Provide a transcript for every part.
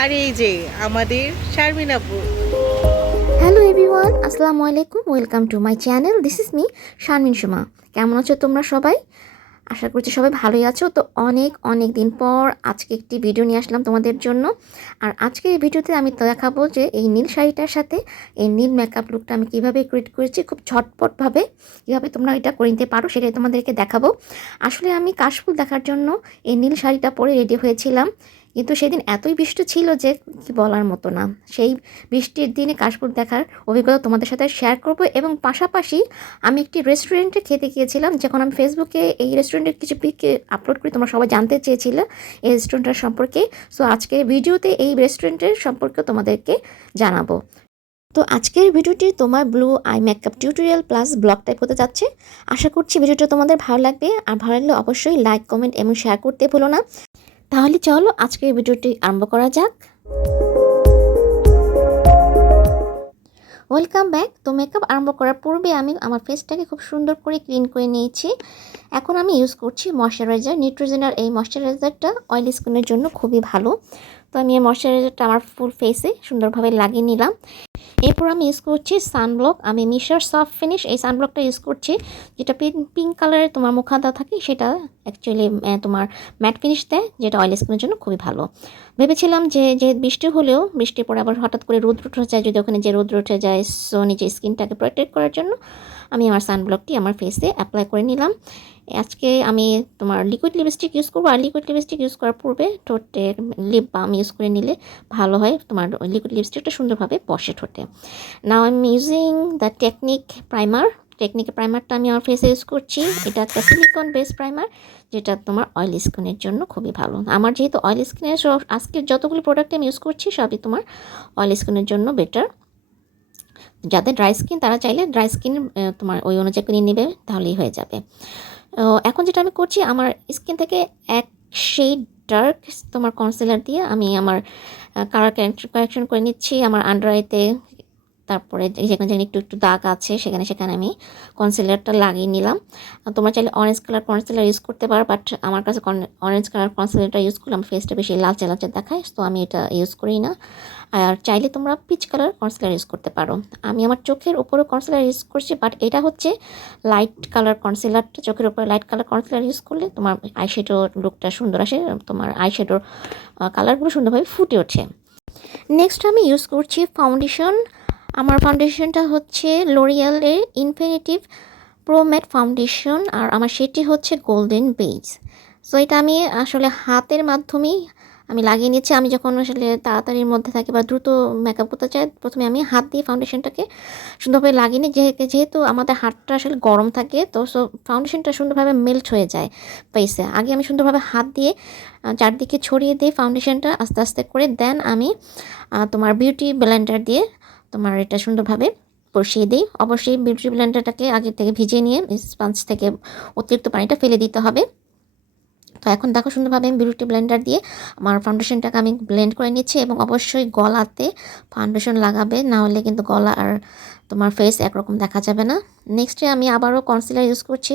আর এই যে আমাদের শারমিন আপু। হ্যালো এভরিওয়ান, আসসালামু আলাইকুম। Welcome to my channel. This is me Sharmin Suma. কেমন আছো তোমরা সবাই? আশা করছি সবাই ভালোই আছো। তো অনেক অনেক দিন পর আজকে একটি ভিডিও নিয়ে আসলাম তোমাদের জন্য। আর আজকের এই ভিডিওতে আমি দেখাবো যে এই নীল শাড়িটার সাথে এই নীল মেকআপ লুকটা আমি কীভাবে ক্রিয়েট করেছি, খুব ঝটপটভাবে কীভাবে তোমরা এটা করে নিতে পারো সেটাই তোমাদেরকে দেখাবো। আসলে আমি কাশফুল দেখার জন্য এই নীল শাড়িটা পরে রেডি হয়েছিলাম, কিন্তু সেদিন এতই বৃষ্টি ছিল যে কি বলার মতো না। সেই বৃষ্টির দিনে কাশফুল দেখার অভিজ্ঞতা তোমাদের সাথে শেয়ার করব। এবং পাশাপাশি আমি একটি রেস্টুরেন্টে খেতে গিয়েছিলাম, যখন আমি ফেসবুকে এই রেস্টুরেন্টের কিছু পিক আপলোড করি, তোমরা সবাই জানতে চেয়েছিলে এই রেস্টুরেন্টের সম্পর্কে। সো আজকের ভিডিওতে এই রেস্টুরেন্টের সম্পর্কে তোমাদেরকে জানাবো। তো আজকের ভিডিওটি তোমার blue eye makeup tutorial plus blog type হতে যাচ্ছে। আশা করছি ভিডিওটা তোমাদের ভালো লাগবে, আর ভালো লাগলে অবশ্যই লাইক, কমেন্ট এবং শেয়ার করতে ভুলো না। তাহলে চলো আজকের ভিডিওটি আরম্ভ করা যাক। Welcome back. তো মেকআপ আরম্ভ করার পূর্বে আমি আমার ফেসটাকে খুব সুন্দর করে ক্লিন করে নিয়েছি। এখন আমি ইউজ করছি ময়শ্চারাইজার, নিউট্রিজেনার। এই ময়শ্চারাইজারটা অয়েলি স্কিনের জন্য খুবই ভালো। তো আমি এই ময়শ্চারাইজারটা আমার ফুল ফেসে সুন্দরভাবে লাগিয়ে নিলাম। এরপর আমি ইউজ করছি সানব্লক। আমি মিশার সফট ফিনিশ এই সানব্লকটা ইউজ করছি, যেটা পিঙ্ক কালারের তোমার মুখাদা থাকে, সেটা অ্যাকচুয়ালি তোমার ম্যাট ফিনিশ দেয়, যেটা অয়েল স্কিনের জন্য খুবই ভালো। ভেবেছিলাম যে বৃষ্টি হলেও, বৃষ্টির পরে আবার হঠাৎ করে রোদ উঠে যায়, যদি ওখানে যে রোদ উঠে যায়, সো নিজের স্কিনটাকে প্রোটেক্ট করার জন্য আমি আমার সানব্লকটি আমার ফেসে অ্যাপ্লাই করে নিলাম। আজকে আমি তোমার লিকুইড লিপস্টিক ইউজ করবো, আর লিকুইড লিপস্টিক ইউজ করার পূর্বে ঠোঁটে লিপ বাম ইউজ করে নিলে ভালো হয়, তোমার লিকুইড লিপস্টিকটা সুন্দরভাবে বসে ঠোঁটে। Now I am using the technique primer. Technique প্রাইমারটা আমি আমার ফেসে ইউজ করছি। এটা একটা সিলিকন বেস প্রাইমার, যেটা তোমার অয়েলি স্কিনের জন্য খুবই ভালো। আমার যেহেতু অয়েলি স্কিনের, আজকের যতগুলো প্রোডাক্ট আমি ইউজ করছি সবই তোমার অয়েলি স্কিনের জন্য বেটার। যাদের ড্রাই স্কিন তারা চাইলে ড্রাই স্কিন তোমার ওই অনুযায়ী করে নেবে, তাহলেই হয়ে যাবে। এখন যেটা আমি করছি, আমার স্কিন থেকে এক শেড ডার্ক তোমার কনসিলার দিয়ে আমি আমার কালার কারেকশন করে নিচ্ছি আমার আন্ডার আইতে। তারপরে যেখানে যেখানে একটু একটু দাগ আছে সেখানে সেখানে আমি কনসিলারটা লাগিয়ে নিলাম। তোমরা চাইলে অরেঞ্জ কালার কনসিলার ইউজ করতে পারো, বাট আমার কাছে অরেঞ্জ কালার কনসিলারটা ইউজ করলে আমার ফেসটা বেশি লালচে লালচে দেখায়, তো আমি এটা ইউজ করি না। আর চাইলে তোমরা পিচ কালার কনসিলার ইউজ করতে পারো। আমি আমার চোখের উপরেও কনসিলার ইউজ করছি, বাট এটা হচ্ছে লাইট কালার কনসিলারটা। চোখের উপরে লাইট কালার কনসিলার ইউজ করলে তোমার আইশ্যাডো লুকটা সুন্দর আসে, তোমার আইশ্যাডোর কালারগুলো সুন্দরভাবে ফুটে ওঠে। নেক্সট আমি ইউজ করছি ফাউন্ডেশন। আমার ফাউন্ডেশনটা হচ্ছে লরিয়ালের ইনফিনিটিভ প্রো ম্যাট ফাউন্ডেশন, আর আমার সেটি হচ্ছে গোল্ডেন বেজ। সো এটা আমি আসলে হাতের মাধ্যমেই আমি লাগিয়ে নিচ্ছি। আমি যখন আসলে তাড়াতাড়ির মধ্যে থাকি বা দ্রুত মেকআপ করতে চাই, প্রথমে আমি হাত দিয়ে ফাউন্ডেশনটাকে সুন্দরভাবে লাগিয়ে নিই। যেহেতু আমাদের হাতটা আসলে গরম থাকে, তো সো ফাউন্ডেশনটা সুন্দরভাবে মেল্ট হয়ে যায় ফেসে। আগে আমি সুন্দরভাবে হাত দিয়ে চারদিকে ছড়িয়ে দিই ফাউন্ডেশনটা আস্তে আস্তে করে। দেন আমি তোমার বিউটি ব্লেন্ডার দিয়ে তোমার এটা সুন্দরভাবে বসিয়ে দিই। অবশ্যই বিউটি ব্লেন্ডারটাকে আগে থেকে ভিজিয়ে নিয়ে স্পঞ্জ থেকে অতিরিক্ত পানিটা ফেলে দিতে হবে। তো এখন দেখো সুন্দরভাবে আমি বিউটি ব্লেন্ডার দিয়ে আমার ফাউন্ডেশনটাকে আমি ব্লেন্ড করে নিচ্ছি। এবং অবশ্যই গলাতে ফাউন্ডেশন লাগাবে, না হলে কিন্তু গলা আর তোমার ফেস একরকম দেখা যাবে না। নেক্সটে আমি আবারও কনসিলার ইউজ করছি,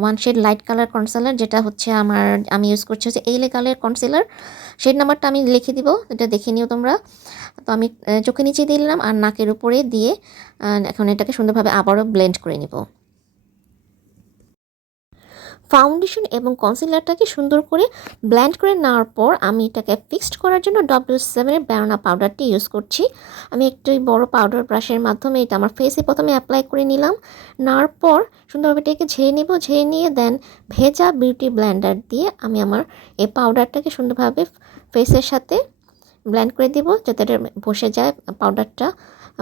one shade light colour concealer, যেটা হচ্ছে আমি ইউজ করছি হচ্ছে এই কালার কনসিলার। শেড নাম্বারটা আমি লিখে দিব, এটা দেখে নিও তোমরা। তো আমি চোখে নিচে দিলাম আর নাকের উপরে দিয়ে এখন এটাকে সুন্দরভাবে আবারও ব্লেন্ড করে নিব। ফাউন্ডেশন এবং কনসিলারটাকে সুন্দর করে ব্লেন্ড করে নেওয়ার পর আমি এটাকে ফিক্সড করার জন্য W7-এর ব্যানানা পাউডারটি ইউজ করছি। আমি একটু বড় পাউডার ব্রাশের মাধ্যমে এটা আমার ফেসে প্রথমে অ্যাপ্লাই করে নিলাম। নেওয়ার পর সুন্দরভাবে এটাকে ঝেড়ে নেব, ঝেড়ে নিয়ে দেন ভেজা বিউটি ব্লেন্ডার দিয়ে আমি আমার এই পাউডারটাকে সুন্দরভাবে ফেসের সাথে ব্লেন্ড করে দিব, যাতে এটা বসে যায়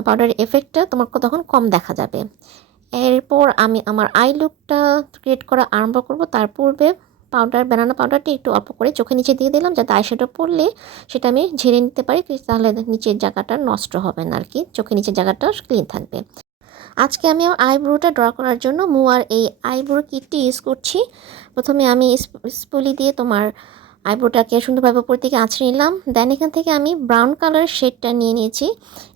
পাউডারের এফেক্টটা তোমার তখন কম দেখা যাবে। এরপর আমি আমার আই লুকটা ক্রিয়েট করা আরম্ভ করব। তার পূর্বে ব্যানানা পাউডারটি একটু অল্প করে চোখে নিচে দিয়ে দিলাম, যাতে আইশ্যাডো পরলে সেটা আমি ঝেড়ে নিতে পারি, তাহলে নিচের জায়গাটা নষ্ট হবে না আর কি, চোখে নিচের জায়গাটা ক্লিন থাকবে। আজকে আমি আমার আইব্রোটা ড্র করার জন্য মুয়ার এই আইব্রো কিটটি ইউজ করছি। প্রথমে আমি স্পুলি দিয়ে তোমার আইব্রোটাকে সুন্দরভাবে উপর থেকে আঁচড়ে নিলাম। দেন এখান থেকে আমি ব্রাউন কালার শেডটা নিয়ে নিয়েছি।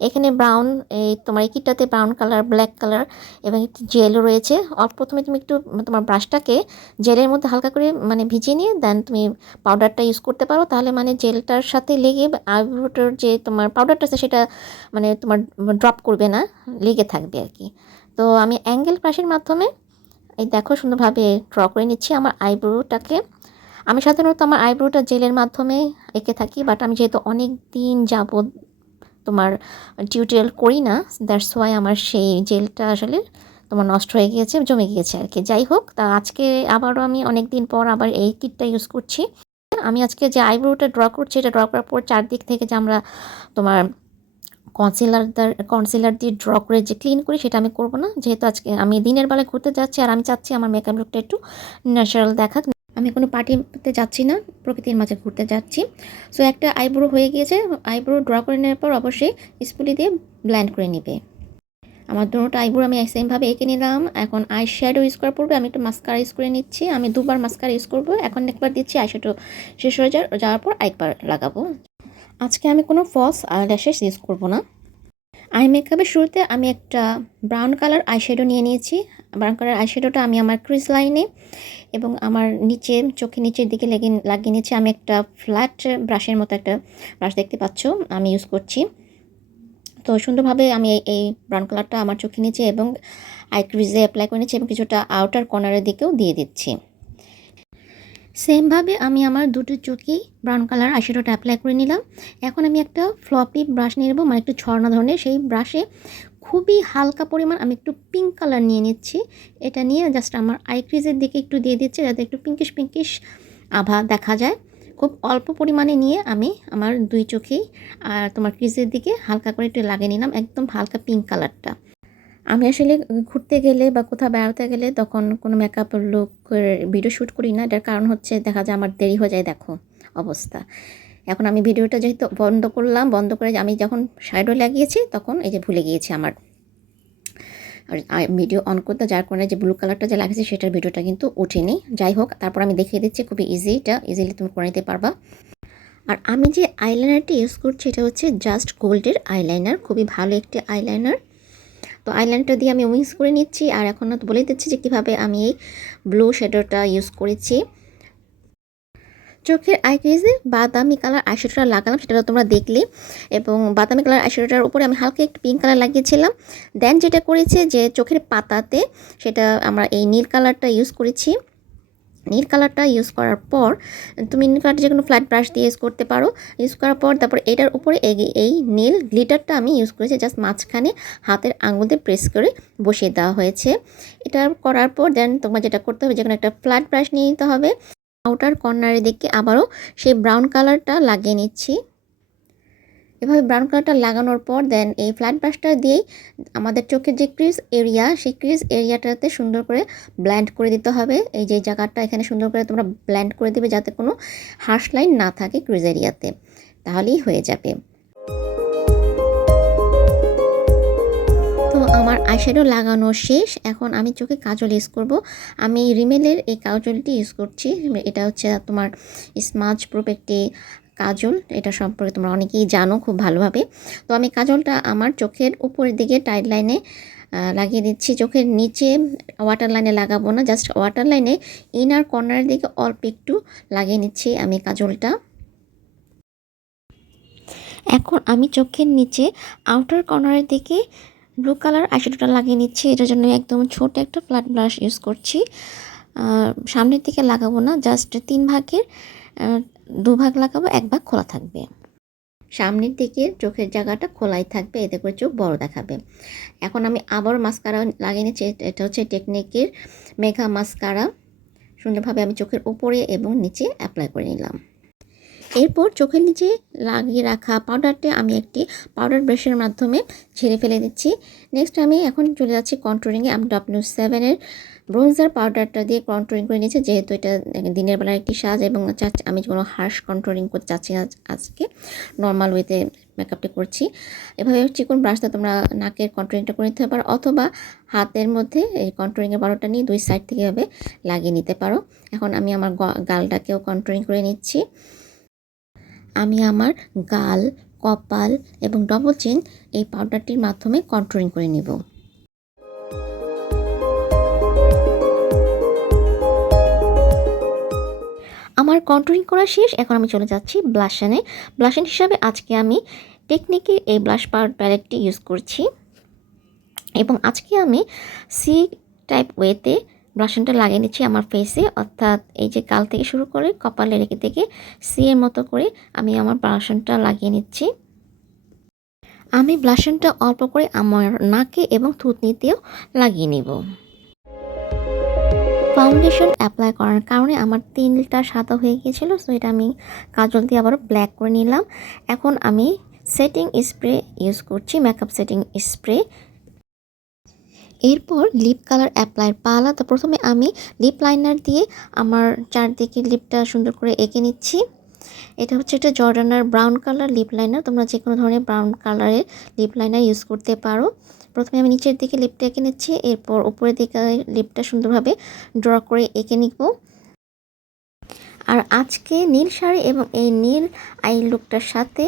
এখানে ব্রাউন, এই তোমার এই কিটটাতে ব্রাউন কালার, ব্ল্যাক কালার এবং একটু জেলও রয়েছে। প্রথমে তুমি একটু তোমার ব্রাশটাকে জেলের মধ্যে হালকা করে মানে ভিজিয়ে নিয়ে দেন তুমি পাউডারটা ইউজ করতে পারো, তাহলে মানে জেলটার সাথে লেগে আইব্রোটার যে তোমার পাউডারটা আছে সেটা মানে তোমার ড্রপ করবে না, লেগে থাকবে আর কি। তো আমি অ্যাঙ্গেল ব্রাশের মাধ্যমে এই দেখো সুন্দরভাবে ড্র করে নিচ্ছি আমার আইব্রোটাকে। আমি সাধারণত আমার আইব্রোটা জেলের মাধ্যমে এঁকে থাকি, বাট আমি যেহেতু অনেক দিন যাবত তোমার টিউটোরিয়াল করি না, দ্যাটস ওয়াই আমার সেই জেলটা আসলে তোমার নষ্ট হয়ে গিয়েছে, জমে গিয়েছে আর কি। যাই হোক, তা আজকে আবারও আমি অনেক দিন পর আবার এই কিটটা ইউজ করছি। আমি আজকে যে আইব্রোটা ড্র করছি, এটা ড্র করার পর চারদিক থেকে যে আমরা তোমার কনসিলার দিয়ে ড্র করে যে ক্লিন করি সেটা আমি করব না, যেহেতু আজকে আমি দিনের বেলায় ঘুরতে যাচ্ছি আর আমি চাচ্ছি আমার মেকআপ লুকটা একটু ন্যাচারাল দেখাক। আমি কোনো পার্টিতে যাচ্ছি না, প্রকৃতির মাঝে ঘুরতে যাচ্ছি। সো একটা আইব্রো হয়ে গিয়েছে। আইব্রো ড্র করে নেওয়ার পর অবশ্যই স্পুলি দিয়ে ব্লেন্ড করে নিবে। আমার দুটো আইব্রো আমি সেমভাবে এঁকে নিলাম। এখন আই শ্যাডো ইউজ করার পূর্বে আমি একটু মাস্কারা ইউজ করে নিচ্ছি। আমি দুবার মাস্কারা ইউজ করব। এখন একবার দিচ্ছি আই শ্যাডো শেষ হয়ে যাওয়ার পর আরেকবার লাগাবো। আজকে আমি কোনো ফলস ল্যাশেস ইউজ করব না। আই মেকআপের শুরুতে আমি একটা ব্রাউন কালার আইশ্যাডো নিয়ে নিয়েছি। ব্রাউন কালার আইশ্যাডোটা আমি আমার ক্রিজ লাইনে এবং আমার নিচে চোখের নিচের দিকে লাগিয়ে নিয়েছি। আমি একটা ফ্ল্যাট ব্রাশের মতো একটা ব্রাশ দেখতে পাচ্ছ আমি ইউজ করছি। তো সুন্দরভাবে আমি এই ব্রাউন কালারটা আমার চোখের নিচে এবং আই ক্রিজে অ্যাপ্লাই করে নিচ্ছি এবং কিছুটা আউটার কর্নারের দিকেও দিয়ে দিচ্ছি। সেমভাবে আমি আমার দুটো চোখেই ব্রাউন কালার আইশ্যাডোটা অ্যাপ্লাই করে নিলাম। এখন আমি একটা ফ্লপি ব্রাশ নিয়ে নেবো, মানে একটু ছড়না ধরনের। সেই ব্রাশে খুবই হালকা পরিমাণ আমি একটু পিঙ্ক কালার নিয়ে নিচ্ছি। এটা নিয়ে জাস্ট আমার আই ক্রিজের দিকে একটু দিয়ে দিচ্ছি, যাতে একটু পিঙ্কিশ আভা দেখা যায়। খুব অল্প পরিমাণে নিয়ে আমি আমার দুই চোখেই আর তোমার ক্রিজের দিকে হালকা করে একটু লাগিয়ে নিলাম, একদম হালকা পিঙ্ক কালারটা। আমি আসলে ঘুরতে গেলে বা কোথাও বেড়াতে গেলে তখন কোনো মেকআপ লুকের ভিডিও শ্যুট করি না। এটার কারণ হচ্ছে দেখা যায় আমার দেরি হয়ে যায়, দেখো অবস্থা। এখন আমি ভিডিওটা যেহেতু বন্ধ করলাম, বন্ধ করে আমি যখন শ্যাডো লাগিয়েছি তখন এই যে ভুলে গিয়েছি আমার ভিডিও অন করতে, যার কারণে যে ব্লু কালারটা যে লাগিয়েছি সেটার ভিডিওটা কিন্তু ওঠেনি। যাই হোক, তারপর আমি দেখিয়ে দিচ্ছি, খুবই এটা ইজিলি তুমি করে নিতে পারবা। আর আমি যে আইলাইনারটি ইউজ করছি এটা হচ্ছে জাস্ট গোল্ডের আইলাইনার, খুবই ভালো একটি আইলাইনার। তো আইলাইনারটা দিয়ে আমি উইংস করে নিচ্ছি। আর এখন তো বলে দিচ্ছি যে কীভাবে আমি এই ব্লু শ্যাডোটা ইউজ করেছি। চোখের আই ক্রিজে বাদামি কালার আইশ্যাডোটা লাগালাম, সেটা তোমরা দেখলে, এবং বাদামি কালার আইশ্যাডোটার উপরে আমি হালকা একটু পিঙ্ক কালার লাগিয়েছিলাম। দেন যেটা করেছি যে চোখের পাতাতে সেটা আমরা এই নীল কালারটা ইউজ করেছি। নীল কালারটা ইউজ করার পর তুমি নীল কালারটা যে কোনো ফ্ল্যাট ব্রাশ দিয়ে ইউজ করতে পারো। ইউজ করার পর তারপর এটার উপরে এই নীল গ্লিটারটা আমি ইউজ করেছি, জাস্ট মাঝখানে হাতের আঙুল দিয়ে প্রেস করে বসিয়ে দেওয়া হয়েছে। এটা করার পর দেন তোমার যেটা করতে হবে, যে কোনো একটা ফ্ল্যাট ব্রাশ নিয়ে নিতে হবে। আউটার কর্নারের দিকে আবারও সেই ব্রাউন কালারটা লাগিয়ে নিচ্ছি। এভাবে ব্রাউন কালারটা লাগানোর পর দেন এই ফ্ল্যাট ব্রাশটা দিয়েই আমাদের চোখের যে ক্রিজ এরিয়া, সেই ক্রিজ এরিয়াটাতে সুন্দর করে ব্লেন্ড করে দিতে হবে। এই যে জায়গাটা এখানে সুন্দর করে তোমরা ব্লেন্ড করে দিবে, যাতে কোনো হার্শ লাইন না থাকে ক্রিজ এরিয়াতে, তাহলেই হয়ে যাবে। তো আমার আইশ্যাডো লাগানো শেষ। এখন আমি চোখে কাজল ইউজ করব। আমি রিমেলের এই কাজলটি ইউজ করছি। এটা হচ্ছে তোমার স্মাজ প্রুফ একটি কাজল, এটা সম্পর্কে তোমরা অনেকেই জানো খুব ভালোভাবে। তো আমি কাজলটা আমার চোখের উপরের দিকে টাইট লাইনে লাগিয়ে দিচ্ছি। চোখের নিচে ওয়াটার লাইনে লাগাবো না, জাস্ট ওয়াটার লাইনে ইনার কর্নারের দিকে অল্প একটু লাগিয়ে নিচ্ছি আমি কাজলটা। এখন আমি চোখের নিচে আউটার কর্নারের দিকে ব্লু কালার আইশ্যাডোটা লাগিয়ে নিচ্ছি। এটার জন্য একদম ছোট একটা ফ্ল্যাট ব্রাশ ইউজ করছি। সামনের দিকে লাগাবো না, জাস্ট 3 ভাগের 2 ভাগ লাগাবো, 1 ভাগ খোলা থাকবে। সামনের দিকে চোখের জায়গাটা খোলাই থাকবে, এতে করে চোখ বড় দেখাবে। এখন আমি আবার মাস্কারা লাগিয়ে নিচ্ছি। এটা হচ্ছে টেকনিকের মেঘা মাস্কারা। সুন্দরভাবে আমি চোখের উপরে এবং নিচে অ্যাপ্লাই করে নিলাম। এরপর চোখের নিচে লাগিয়ে রাখা পাউডারটি আমি একটি পাউডার ব্রাশের মাধ্যমে ঝেড়ে ফেলে দিচ্ছি। নেক্সট আমি এখন চলে যাচ্ছি কন্ট্রোলিংয়ে। আমি W7-এর ব্রোঞ্জার পাউডারটা দিয়ে কন্ট্রোলিং করে নিয়েছি, যেহেতু এটা দিনের বেলার একটি সাজ এবং আমি কোনো হার্শ কন্ট্রোলিং করতে চাচ্ছি না, আজকে নর্মাল ওয়েতে মেকআপটা করছি। এভাবে চিকন ব্রাশ দিয়ে তোমরা নাকের কন্ট্রোলিংটা করে নিতে পারো, অথবা হাতের মধ্যে এই কন্ট্রোলিংয়ের বারোটা নিয়ে দুই সাইড থেকে এভাবে লাগিয়ে নিতে পারো। এখন আমি আমার গালটাকেও কন্ট্রোলিং করে নিচ্ছি। আমি আমার গাল, কপাল এবং ডবল চিন এই পাউডারটির মাধ্যমে কন্ট্রোলিং করে নিব। আমার কন্ট্রোলিং করা শেষ। এখন আমি চলে যাচ্ছি ব্লাশনে। ব্লাশন হিসাবে আজকে আমি টেকনিকের এই ব্লাশ প্যালেটটি ইউজ করছি এবং আজকে আমি সি টাইপ ওয়েতে ব্লাশনটা লাগিয়ে নিচ্ছি আমার ফেসে, অর্থাৎ এই যে গাল থেকে শুরু করে কপালে রেখে থেকে সি এর মতো করে আমি আমার ব্লাশনটা লাগিয়ে নিচ্ছি। আমি ব্লাশনটা অল্প করে আমার নাকে এবং থুতনিতেও লাগিয়ে নেব। ফাউন্ডেশন অ্যাপ্লাই করার কারণে আমার তিলটা সাদা হয়ে গিয়েছিল, সো এটা আমি কাজল দিয়ে আবার ব্ল্যাক করে নিলাম। এখন আমি সেটিং স্প্রে ইউজ করছি, মেকআপ সেটিং স্প্রে। এরপর লিপ কালার অ্যাপ্লাইয়ের পালা। তো প্রথমে আমি লিপ লাইনার দিয়ে আমার চারদিকে লিপটা সুন্দর করে এঁকে নিচ্ছি। এটা হচ্ছে একটা জর্ডানার ব্রাউন কালার লিপ লাইনার, তোমরা যে কোনো ধরনের ব্রাউন কালারের লিপ লাইনার ইউজ করতে পারো। প্রথমে আমি নিচের দিকে লিপটা এঁকে নিচ্ছি, এরপর উপরের দিকে লিপটা সুন্দরভাবে ড্র করে এঁকে নিব। আর আজকে নীল শাড়ি এবং এই নীল আই লুকটার সাথে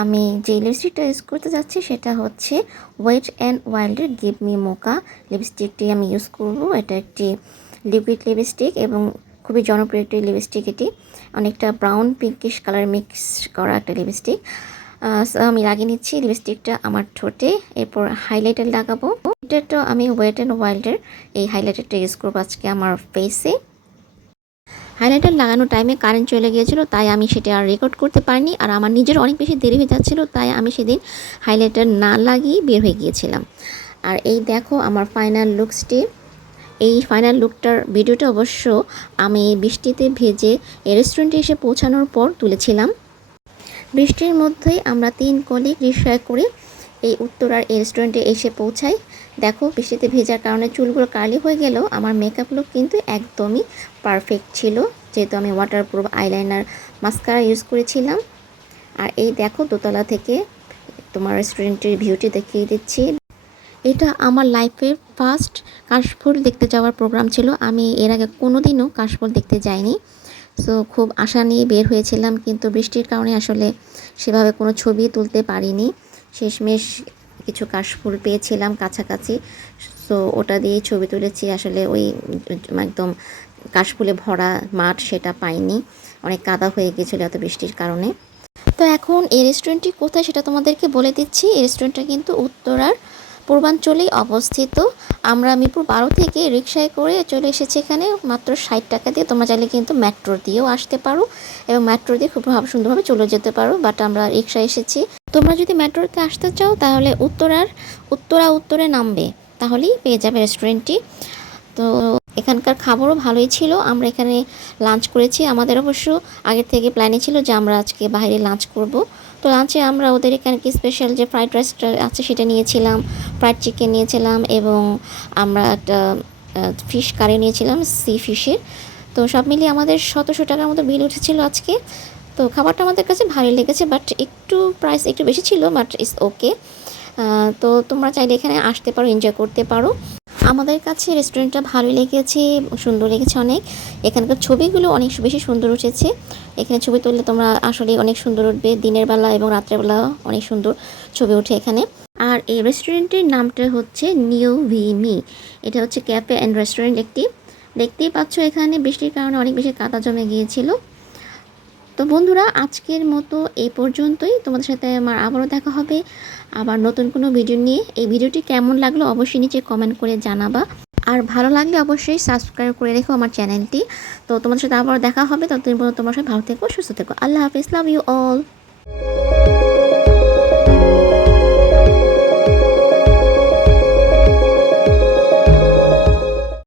আমি যে লিপস্টিকটা ইউজ করতে যাচ্ছি সেটা হচ্ছে ওয়েট অ্যান্ড ওয়াইল্ডের গিভ মি মোকা লিপস্টিকটি আমি ইউজ করব। এটা একটি লিকুইড লিপস্টিক এবং খুবই জনপ্রিয় একটি লিপস্টিক। এটি অনেকটা ব্রাউন পিঙ্কিশ কালার মিক্স করা একটা লিপস্টিক। আমি লাগিয়ে নিচ্ছি লিপস্টিকটা আমার ঠোঁটে, এরপর হাইলাইটার লাগাবো। এটা আমি ওয়েট অ্যান্ড ওয়াইল্ডের এই হাইলাইটারটা ইউজ করবো আজকে আমার ফেসে। হাইলাইটার লাগানোর টাইমে কারেন্ট চলে গিয়েছিল, তাই আমি সেটা আর রেকর্ড করতে পারিনি, আর আমার নিজের অনেক বেশি দেরি হয়ে যাচ্ছিল, তাই আমি সেদিন হাইলাইটার না লাগিয়ে বের হয়ে গিয়েছিলাম। আর এই দেখো আমার ফাইনাল লুকসটি। এই ফাইনাল লুকটার ভিডিওটা অবশ্য আমি বৃষ্টিতে ভেজে রেস্টুরেন্টে এসে পৌঁছানোর পর তুলেছিলাম। বৃষ্টির মধ্যেই আমরা 3 কলিগ রিক্সায় করে এই উত্তরার এই রেস্টুরেন্টে এসে পৌঁছাই। দেখো বৃষ্টিতে ভেজার কারণে চুলগুলো কার্লি হয়ে গেলেও আমার মেকআপ লুক কিন্তু একদমই পারফেক্ট ছিল, যেহেতু আমি ওয়াটারপ্রুফ আইলাইনার মাস্কারা ইউজ করেছিলাম। আর এই দেখো দোতলা থেকে তোমার রেস্টুরেন্টের ভিউটি দেখিয়ে দিচ্ছি। এটা আমার লাইফের ফার্স্ট কাশফুল দেখতে যাওয়ার প্রোগ্রাম ছিল। আমি এর আগে কোনো দিনও কাশফুল দেখতে যাইনি, সো খুব আশা নিয়ে বের হয়েছিলাম, কিন্তু বৃষ্টির কারণে আসলে সেভাবে কোনো ছবি তুলতে পারিনি। শেষমেশ কিছু কাশফুল পেয়েছিলাম কাছাকাছি, সো ওটা দিয়ে ছবি তুলেছি। আসলে ওই একদম কাশফুলে ভরা মাঠ সেটা পাইনি, অনেক কাদা হয়ে গিয়েছিল এত বৃষ্টির কারণে। তো এখন এই রেস্টুরেন্টটি কোথায় সেটা তোমাদেরকে বলে দিচ্ছি। এই রেস্টুরেন্টটা কিন্তু উত্তরার পূর্বাঞ্চলেই অবস্থিত। আমরা মিরপুর 12 থেকে রিক্সায় করে চলে এসেছি এখানে মাত্র 60 টাকা দিয়ে। তোমরা চাইলে কিন্তু মেট্রো দিয়েও আসতে পারো এবং মেট্রো দিয়ে খুব সুন্দরভাবে চলে যেতে পারো, বাট আমরা রিক্সায় এসেছি। তোমরা যদি মেট্রোতে আসতে চাও তাহলে উত্তরে নামবে, তাহলেই পেয়ে যাবে রেস্টুরেন্টটি। তো এখানকার খাবারও ভালোই ছিল। আমরা এখানে লাঞ্চ করেছি। আমাদের অবশ্য আগের থেকে প্ল্যানই ছিল যে আমরা আজকে বাইরে লাঞ্চ করব। তো লাঞ্চে আমরা ওদের এখানে কি স্পেশাল যে ফ্রাইড রাইসটা আছে সেটা নিয়েছিলাম, ফ্রাইড চিকেন নিয়েছিলাম এবং আমরা একটা ফিশ কারি নিয়েছিলাম, সি ফিশের। তো সব মিলিয়ে আমাদের 1700 টাকার মতো বিল উঠেছিল আজকে। তো খাবারটা আমাদের কাছে ভালোই লেগেছে, বাট একটু প্রাইস একটু বেশি ছিল, বাট ইটস ওকে। তো তোমরা চাইলে এখানে আসতে পারো, এনজয় করতে পারো। আমাদের কাছে রেস্টুরেন্টটা ভালোই লেগেছে, সুন্দর লেগেছে অনেক। এখানকার ছবিগুলো অনেক বেশি সুন্দর উঠেছে। এখানে ছবি তুললে তোমরা আসলে অনেক সুন্দর উঠবে, দিনের বেলা এবং রাত্রের বেলা অনেক সুন্দর ছবি ওঠে এখানে। আর এই রেস্টুরেন্টের নামটা হচ্ছে নিউ ভিমি। এটা হচ্ছে ক্যাফে অ্যান্ড রেস্টুরেন্ট একটি। দেখতেই পাচ্ছ এখানে বৃষ্টির কারণে অনেক বেশি কাদা জমে গিয়েছিল। তো বন্ধুরা আজকের মতো এই পর্যন্তই। তোমাদের সাথে আমার আবারও দেখা হবে আবার নতুন কোনো ভিডিও নিয়ে। এই ভিডিওটি কেমন লাগলো অবশ্যই নিচে কমেন্ট করে জানাবা, আর ভালো লাগলে অবশ্যই সাবস্ক্রাইব করে রেখো আমার চ্যানেলটি। তো তোমাদের সাথে আবারও দেখা হবে, ততদিন পর্যন্ত তোমার সাথে ভালো থেকো, সুস্থ থেকো। আল্লাহ হাফিজ, লাভ ইউ অল।